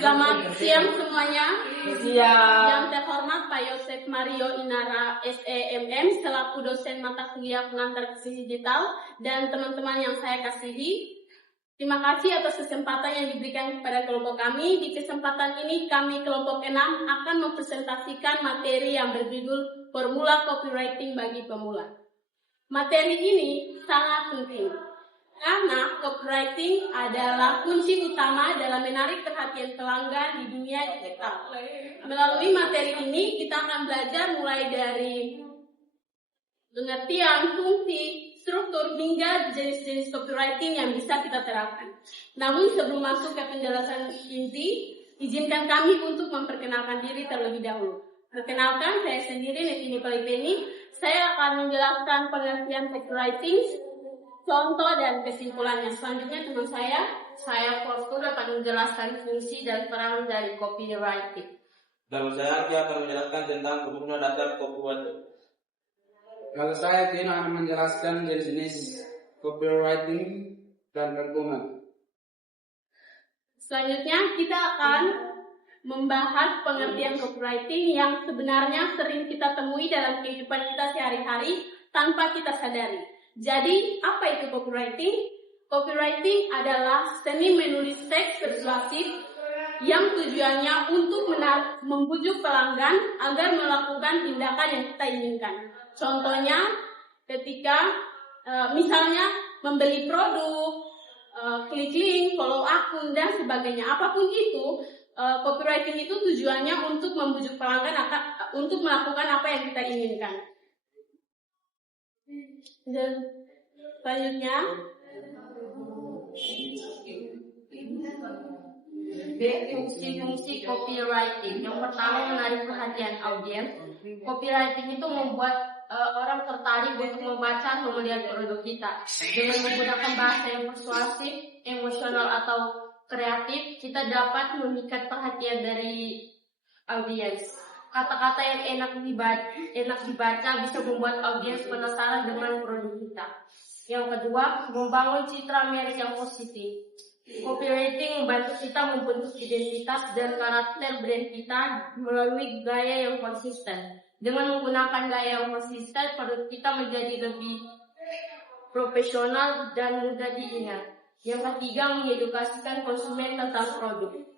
Selamat siang semuanya. Yang terhormat Pak Yosef Mario Inara SEMM selaku dosen mata kuliah pengantar kesehatan digital dan teman-teman yang saya kasihi. Terima kasih atas kesempatan yang diberikan kepada kelompok kami. Di kesempatan ini kami kelompok 6 akan mempresentasikan materi yang berjudul Formula Copywriting bagi Pemula. Materi ini sangat penting karena copywriting adalah kunci utama dalam menarik perhatian pelanggan di dunia digital. Melalui materi ini kita akan belajar mulai dari pengertian, fungsi, struktur hingga jenis-jenis copywriting yang bisa kita terapkan. Namun sebelum masuk ke penjelasan inti, izinkan kami untuk memperkenalkan diri terlebih dahulu. Perkenalkan, saya sendiri Nevini Pelipeni. Saya akan menjelaskan pengertian copywriting, contoh dan kesimpulannya. Selanjutnya teman saya Kostur akan menjelaskan fungsi dan peran dari copywriting. Dan saya akan menjelaskan tentang kebutuhan dasar copywriting. Lalu saya akan menjelaskan jenis copywriting dan performa. Selanjutnya kita akan membahas pengertian copywriting yang sebenarnya sering kita temui dalam kehidupan kita sehari-hari tanpa kita sadari. Jadi, apa itu copywriting? Copywriting adalah seni menulis teks persuasif yang tujuannya untuk membujuk pelanggan agar melakukan tindakan yang kita inginkan. Contohnya, ketika misalnya membeli produk, klik link, follow akun, dan sebagainya. Apapun itu, copywriting itu tujuannya untuk membujuk pelanggan untuk melakukan apa yang kita inginkan. Dan selanjutnya fungsi copywriting. Yang pertama, menarik perhatian audiens. Copywriting itu membuat orang tertarik untuk membaca atau melihat produk kita. Dengan menggunakan bahasa yang persuasif, emosional atau kreatif, kita dapat memikat perhatian dari audiens. Kata-kata yang enak dibaca bisa membuat audiens penasaran dengan produk kita. Yang kedua, membangun citra merek yang positif. Copywriting membantu kita membentuk identitas dan karakter brand kita melalui gaya yang konsisten. Dengan menggunakan gaya yang konsisten, produk kita menjadi lebih profesional dan mudah diingat. Yang ketiga, mengedukasikan konsumen tentang produk.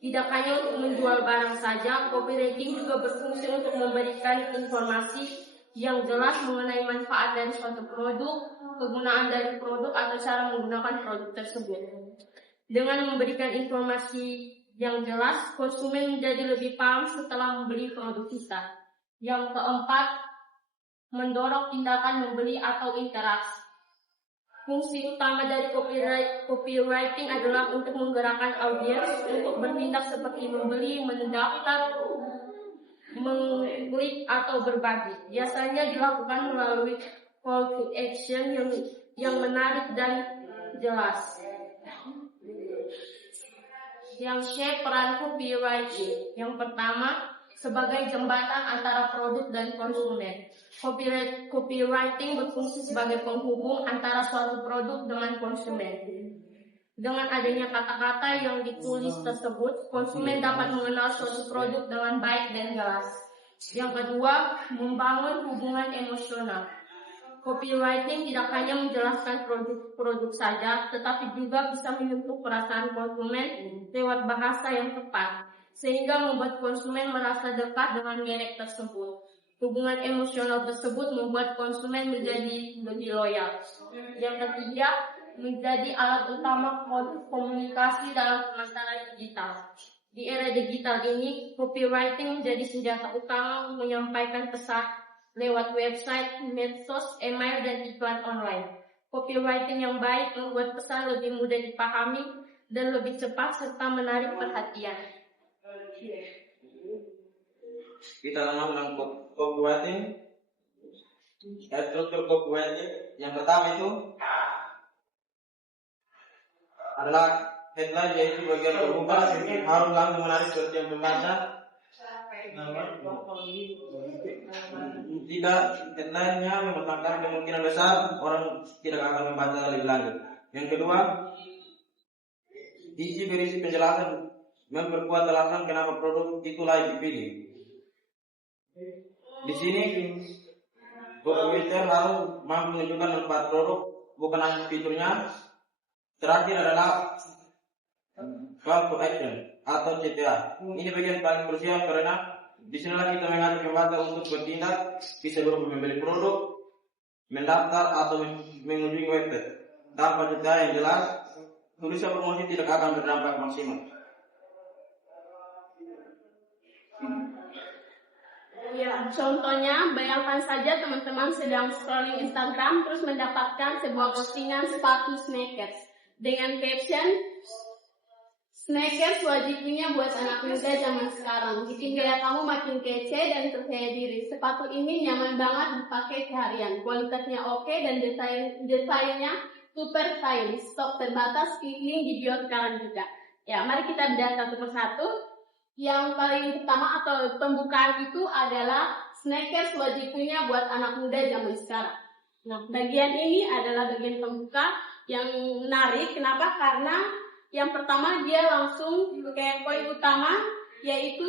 Tidak hanya untuk menjual barang saja, copywriting juga berfungsi untuk memberikan informasi yang jelas mengenai manfaat dari suatu produk, kegunaan dari produk, atau cara menggunakan produk tersebut. Dengan memberikan informasi yang jelas, konsumen menjadi lebih paham setelah membeli produk kita. Yang keempat, mendorong tindakan membeli atau interaksi. Fungsi utama dari copywriting adalah untuk menggerakkan audiens untuk bertindak seperti membeli, mendaftar, mengklik atau berbagi. Biasanya dilakukan melalui call to action yang menarik dan jelas. Yang peran copywriting. Yang pertama, sebagai jembatan antara produk dan konsumen. Copywriting berfungsi sebagai penghubung antara suatu produk dengan konsumen. Dengan adanya kata-kata yang ditulis tersebut, konsumen dapat mengenal suatu produk dengan baik dan jelas. Yang kedua, membangun hubungan emosional. Copywriting tidak hanya menjelaskan produk saja, tetapi juga bisa menyentuh perasaan konsumen lewat bahasa yang tepat, sehingga membuat konsumen merasa dekat dengan merek tersebut. Hubungan emosional tersebut membuat konsumen menjadi lebih loyal. Yang ketiga, menjadi alat utama komunikasi dalam pemasaran digital. Di era digital ini, copywriting menjadi senjata utama untuk menyampaikan pesan lewat website, medsos, email, dan iklan online. Copywriting yang baik membuat pesan lebih mudah dipahami dan lebih cepat serta menarik perhatian. Kita tentang copywriting. Struktur copywriting yang pertama itu adalah headline, yaitu bagian pembuka harus langsung menarik perhatian pembaca. Tidak, headline-nya mematahkan kemungkinan besar orang tidak akan membaca lebih lanjut. Yang kedua, isi berisi penjelasan memperkuat alasan kenapa produk itu layak dipilih. Di sini copywriter harus mampu menunjukkan manfaat produk, bukan hanya fiturnya. Terakhir adalah call to action atau CTA. Ini bagian paling krusial karena di sinilah kita mengajak pembaca untuk bertindak, bisa berupa membeli produk, mendaftar atau mengunjungi website. Tanpa CTA yang jelas, tulisan promosi tidak akan berdampak maksimal. Ya, contohnya bayangkan saja teman-teman sedang scrolling Instagram terus mendapatkan sebuah postingan sepatu sneakers dengan caption "Sneakers wajib punya buat anak muda zaman sekarang. Bikin gaya kamu makin kece dan percaya diri. Sepatu ini nyaman banget dipakai seharian. Kualitasnya oke dan desainnya super stylish. Stok terbatas, link di bio sekarang juga." Ya, mari kita bedah satu persatu. Yang paling pertama atau pembukaan itu adalah sneakers wajib punya buat anak muda zaman sekarang. Nah, bagian ini adalah bagian pembuka yang menarik. Kenapa? Karena yang pertama dia langsung kayak poin utama, yaitu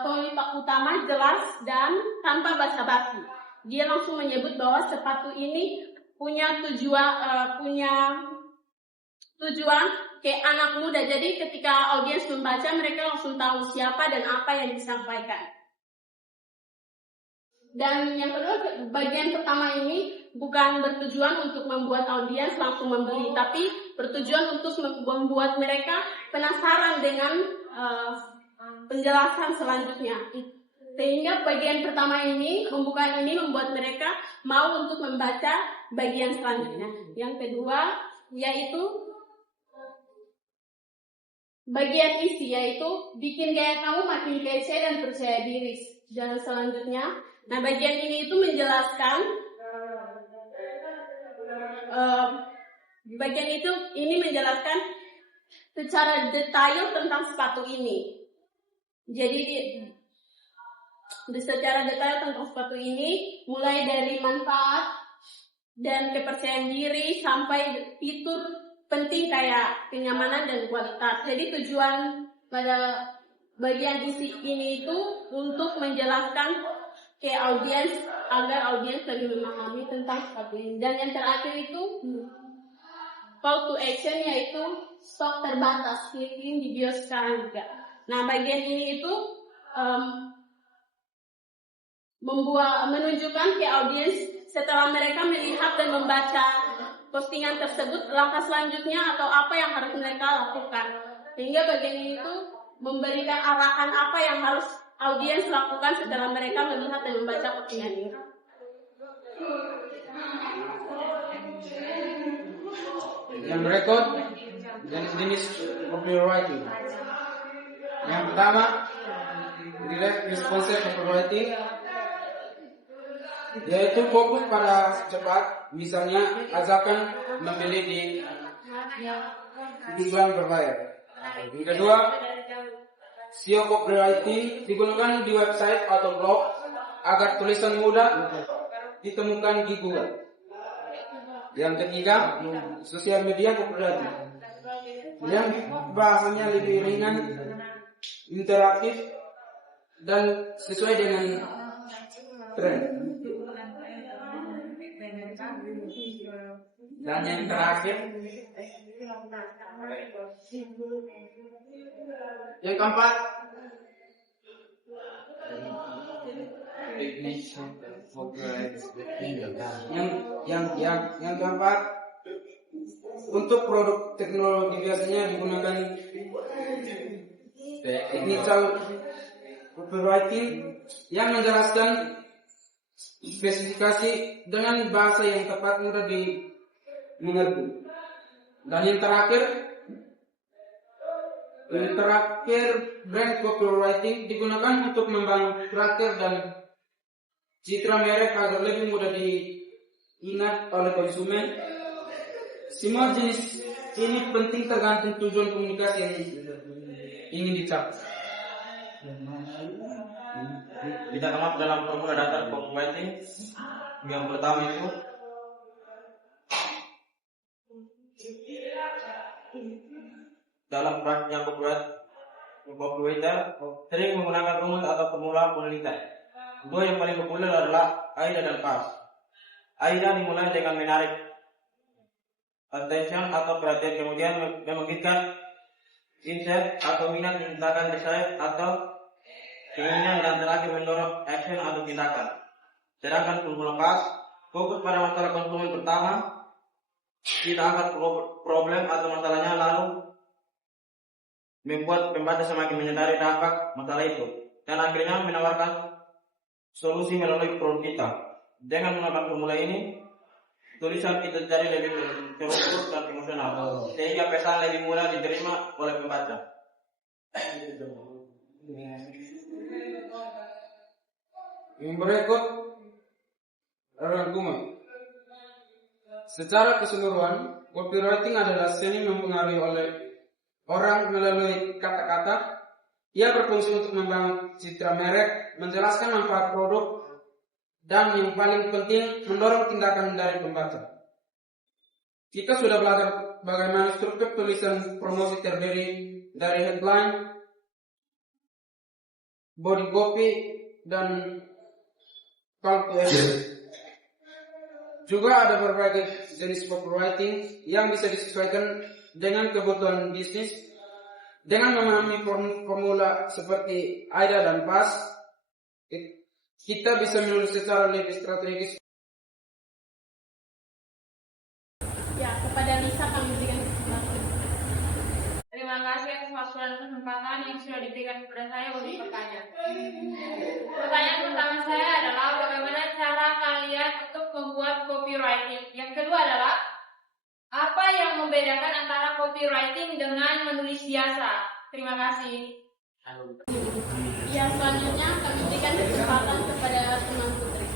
poin utama jelas dan tanpa basa-basi. Dia langsung menyebut bahwa sepatu ini punya tujuan kayak anak muda. Jadi ketika audiens membaca, mereka langsung tahu siapa dan apa yang disampaikan. Dan yang kedua, bagian pertama ini bukan bertujuan untuk membuat audiens langsung membeli, tapi bertujuan untuk membuat mereka penasaran dengan penjelasan selanjutnya. Sehingga bagian pertama ini, pembukaan ini membuat mereka mau untuk membaca bagian selanjutnya. Yang kedua, yaitu bagian isi, yaitu bikin gaya kamu makin kece dan percaya diri. Dan selanjutnya, nah bagian ini itu menjelaskan menjelaskan secara detail tentang sepatu ini. Jadi secara detail tentang sepatu ini, mulai dari manfaat dan kepercayaan diri sampai fitur penting kayak kenyamanan dan kualitas. Jadi tujuan pada bagian isi ini itu untuk menjelaskan ke audiens agar audiens lebih memahami tentang sepatu ini. Dan yang terakhir itu call to action, yaitu stok terbatas, link di bio sekarang juga. Nah, bagian ini itu menunjukkan ke audiens setelah mereka melihat dan membaca postingan tersebut, langkah selanjutnya atau apa yang harus mereka lakukan. Sehingga bagian ini itu memberikan arahan apa yang harus audiens lakukan setelah mereka melihat dan membaca postingan ini. Yang berikut jenis copywriting. Yang pertama, direct responsive copywriting, yaitu fokus pada cepat, misalnya asalkan membeli di iklan berbayar. Yang kedua, SEO copywriting digunakan di website atau blog agar tulisan mudah ditemukan di Google. Yang ketiga, sosial media copywriting, yang bahasanya lebih ringan, interaktif, dan sesuai dengan tren. Dan yang terakhir, yang keempat, yang keempat, untuk produk teknologi biasanya digunakan technical copywriting yang menjelaskan spesifikasi dengan bahasa yang tepat, mudah dimengerti. Dan yang terakhir, brand copywriting digunakan untuk membangun karakter dan citra merek agar lebih mudah diingat oleh konsumen. Semua jenis ini penting tergantung tujuan komunikasi yang ingin dicapai. Kita kenal dalam formula dasar copywriting. Yang pertama itu dalam praktiknya copywriter sering menggunakan rumus atau formula penelitian. Dua yang paling populer adalah AIDA dan PAS. AIDA dimulai dengan menarik attention atau perhatian, kemudian membangkitkan insight atau minat, tindakan desire atau keinginan, dan terakhir mendorong action atau tindakan. Sedangkan formula PAS fokus pada masalah konsumen pertama, kita angkat problem atau masalahnya, lalu membuat pembaca semakin menyadari dampak masalah itu, dan akhirnya menawarkan solusi melalui produk kita. Dengan menggunakan formula ini, tulisan kita jadi lebih terukur dan emosional, sehingga pesan lebih mudah diterima oleh pembaca. Yang berikut rangkuman. Secara keseluruhan, copywriting adalah seni mempengaruhi oleh orang melalui kata-kata. Ia berfungsi untuk membangun citra merek, menjelaskan manfaat produk, dan yang paling penting, mendorong tindakan dari pembaca. Kita sudah belajar bagaimana struktur tulisan promosi terdiri dari headline, body copy, dan call to action. Juga ada berbagai jenis copywriting yang bisa disesuaikan dengan kebutuhan bisnis. Dengan memahami formula seperti AIDA dan PAS, kita bisa menulis secara lebih strategis. Ya, kepada Lisa kami berikan kesempatan. Terima kasih atas waktu dan kesempatan yang sudah diberikan kepada saya untuk bertanya. Pertanyaan pertama saya adalah bagaimana cara kalian untuk membuat copywriting? Yang kedua adalah apa yang membedakan antara copywriting dengan menulis biasa? Terima kasih. Ya, selanjutnya kami berikan kesempatan kepada teman Putri.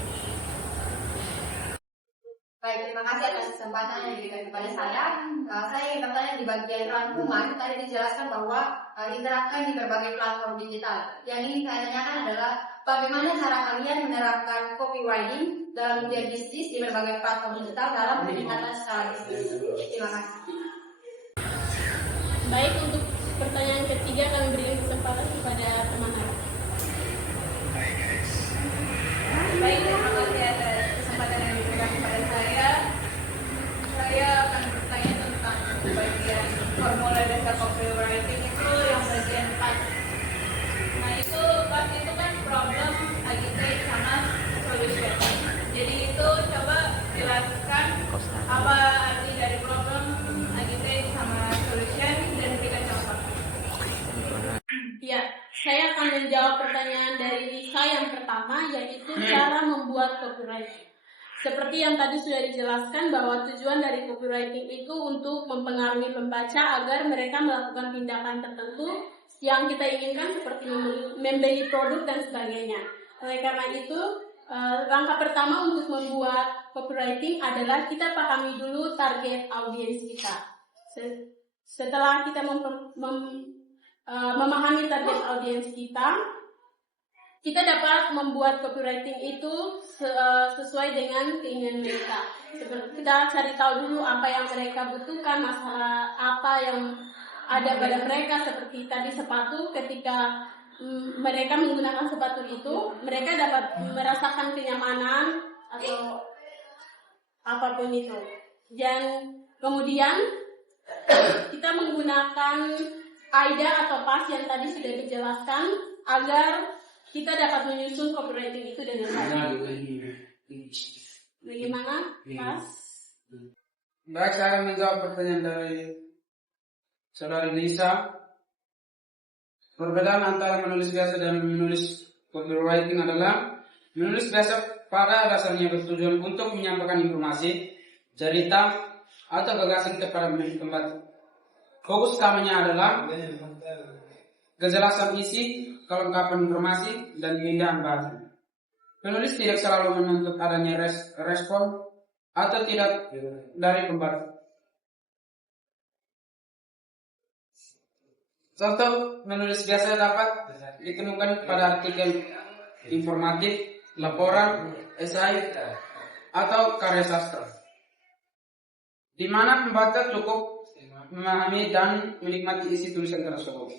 Baik, terima kasih atas kesempatan yang diberikan kepada saya. Saya ingin bertanya di bagian rangkuman, tadi dijelaskan bahwa diterapkan di berbagai platform digital. Yang ingin saya tanyakan adalah bagaimana cara kalian menerapkan copywriting dalam dunia bisnis di berbagai platform digital dalam peningkatan skala bisnis. Terima kasih. Baik, untuk pertanyaan ketiga kami berikan kesempatan kepada teman Ara. Baik, terima kasih atas kesempatan yang diberikan kepada saya. Saya akan bertanya tentang bagian formula dasar copywriting itu yang bagian 4. Nah, itu pas itu kan problem, agitate, sama solution. Jadi itu coba jelaskan apa arti dari problem, agitate, sama solution, dan berikan contoh. Ya, saya akan menjawab pertanyaan dari Lisa yang pertama, yaitu cara membuat copywriting. Seperti yang tadi sudah dijelaskan bahwa tujuan dari copywriting itu untuk mempengaruhi pembaca agar mereka melakukan tindakan tertentu yang kita inginkan, seperti membeli produk dan sebagainya. Oleh karena itu, langkah pertama untuk membuat copywriting adalah kita pahami dulu target audiens kita. Setelah kita memahami target audiens kita dapat membuat copywriting itu sesuai dengan keinginan mereka. Kita cari tahu dulu apa yang mereka butuhkan, masalah apa yang ada pada mereka. Seperti tadi sepatu, ketika mereka menggunakan sepatu itu, mereka dapat merasakan kenyamanan atau apapun itu. Dan kemudian kita menggunakan AIDA atau PAS yang tadi sudah dijelaskan agar kita dapat menyusun copywriting itu dengan baik. Bagaimana, PAS? Baik, saya akan menjawab pertanyaan dari saudari Lisa. Perbedaan antara menulis biasa dan menulis copywriting adalah menulis biasa pada dasarnya bertujuan untuk menyampaikan informasi, cerita, atau gagasan kepada pembaca. Fokus utamanya adalah kejelasan isi, kelengkapan informasi, dan keindahan bahasa. Penulis tidak selalu menuntut adanya respon atau tidak dari pembaca. Contoh menulis biasa dapat ditemukan pada artikel informatif, laporan, esai, atau karya sastra, di mana pembaca cukup memahami dan menikmati isi tulisan tersebut.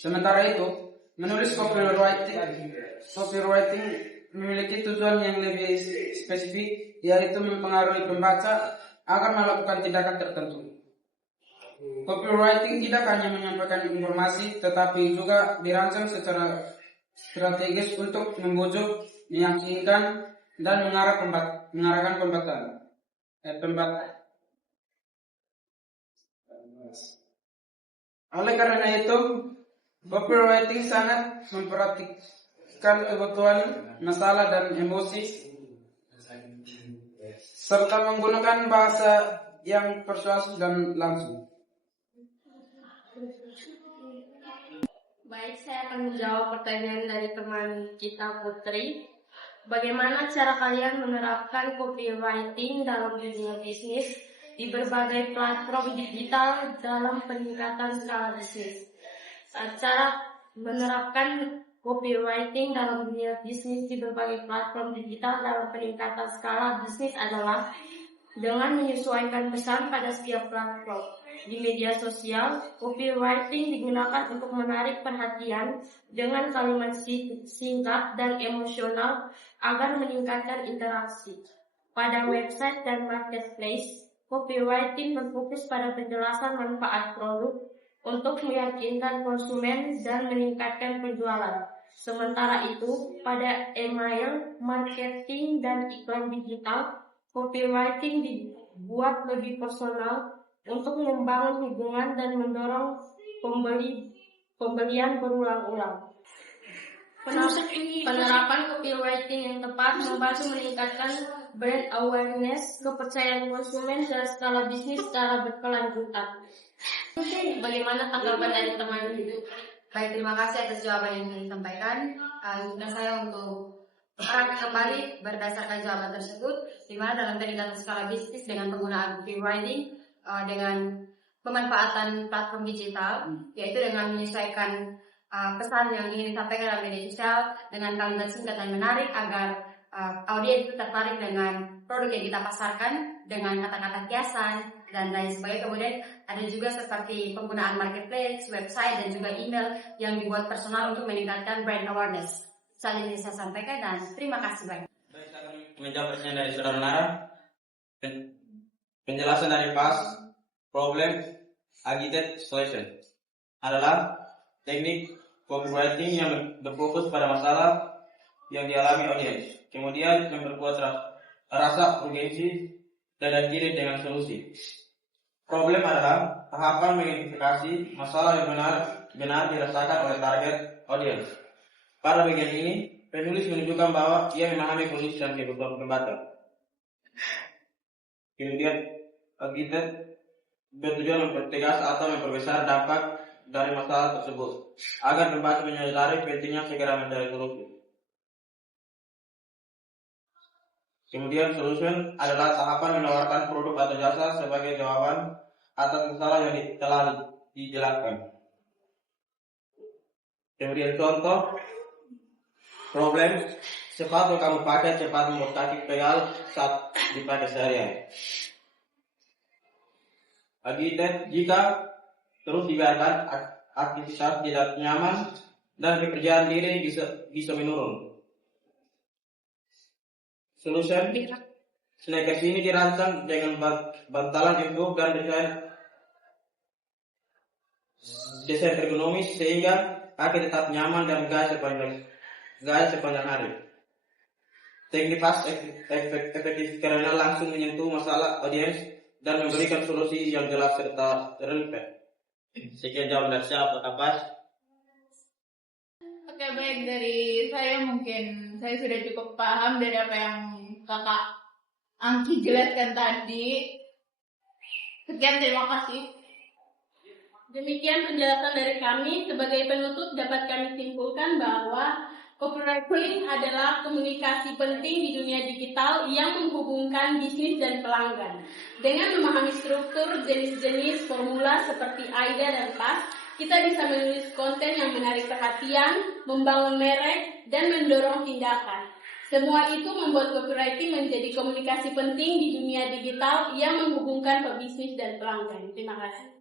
Sementara itu, menulis copywriting memiliki tujuan yang lebih spesifik, yaitu mempengaruhi pembaca agar melakukan tindakan tertentu. Copywriting tidak hanya menyampaikan informasi, tetapi juga dirancang secara strategis untuk membujuk, meyakinkan, dan mengarahkan pembaca. Oleh karena itu, copywriting sangat memperhatikan kebutuhan, masalah, dan emosi, serta menggunakan bahasa yang persuasif dan langsung. Baik, saya akan menjawab pertanyaan dari teman kita Putri. Bagaimana cara kalian menerapkan copywriting dalam dunia bisnis di berbagai platform digital dalam peningkatan skala bisnis? Cara menerapkan copywriting dalam dunia bisnis di berbagai platform digital dalam peningkatan skala bisnis adalah dengan menyesuaikan pesan pada setiap platform. Di media sosial, copywriting digunakan untuk menarik perhatian dengan kalimat singkat dan emosional agar meningkatkan interaksi. Pada website dan marketplace, copywriting berfokus pada penjelasan manfaat produk untuk meyakinkan konsumen dan meningkatkan penjualan. Sementara itu, pada email, marketing, dan iklan digital, copywriting dibuat lebih personal untuk membangun hubungan dan mendorong pembelian berulang-ulang. Penerapan copywriting yang tepat membantu meningkatkan brand awareness, kepercayaan konsumen, dan skala bisnis secara berkelanjutan. Bagaimana tanggapan dari teman itu? Baik, terima kasih atas jawaban yang disampaikan. Dan saya untuk menerapkan kembali berdasarkan jawaban tersebut, di mana dalam peningkatan skala bisnis dengan penggunaan copywriting, dengan pemanfaatan platform digital, yaitu dengan menyesuaikan pesan yang ingin disampaikan dalam media sosial dengan kalimat singkat dan menarik agar audiens itu tertarik dengan produk yang kita pasarkan dengan kata-kata kiasan dan lain sebagainya. Kemudian ada juga seperti penggunaan marketplace, website, dan juga email yang dibuat personal untuk meningkatkan brand awareness. Saat ini saya sampaikan dan terima kasih banyak. Baik, saya akan menjawab pertanyaan dari saudara Nara. Penjelasan dari past, problem, agitated, solution adalah teknik copywriting yang berfokus pada masalah yang dialami audiens, kemudian yang berbuat rasa urgensi dan akhiri dengan solusi. Problem adalah tahapan mengidentifikasi masalah yang benar dirasakan oleh target audiens. Pada bagian ini, penulis menunjukkan bahwa ia memahami kondisi dan kebutuhan pembaca. Kemudian agitate bertujuan mempertegas atau memperbesar dampak dari masalah tersebut agar pembaca menyadari pentingnya segera mencari solusi. Kemudian solution adalah tahapan menawarkan produk atau jasa sebagai jawaban atas masalah yang telah dijelaskan. Kemudian contoh problem, sepatu kamu pakai cepat membuat kaki pegal saat dipakai seharian. Agitate, jika terus dibiarkan aktivitas tidak nyaman dan kepercayaan diri bisa menurun. Solution, sneakers ini dirancang dengan bantalan empuk dan desain ergonomis sehingga kaki tetap nyaman dan gaya sepanjang hari. Teknik fast efektif karena langsung menyentuh masalah audiens dan memberikan solusi yang jelas serta relevan. Sekian jawaban dari saya, apakah pas? Oke, baik, dari saya mungkin saya sudah cukup paham dari apa yang kakak Angki jelaskan tadi. Sekian, terima kasih. Demikian penjelasan dari kami. Sebagai penutup dapat kami simpulkan bahwa copywriting adalah komunikasi penting di dunia digital yang menghubungkan bisnis dan pelanggan. Dengan memahami struktur, jenis-jenis formula seperti AIDA dan PAS, kita bisa menulis konten yang menarik perhatian, membangun merek, dan mendorong tindakan. Semua itu membuat copywriting menjadi komunikasi penting di dunia digital yang menghubungkan pebisnis dan pelanggan. Terima kasih.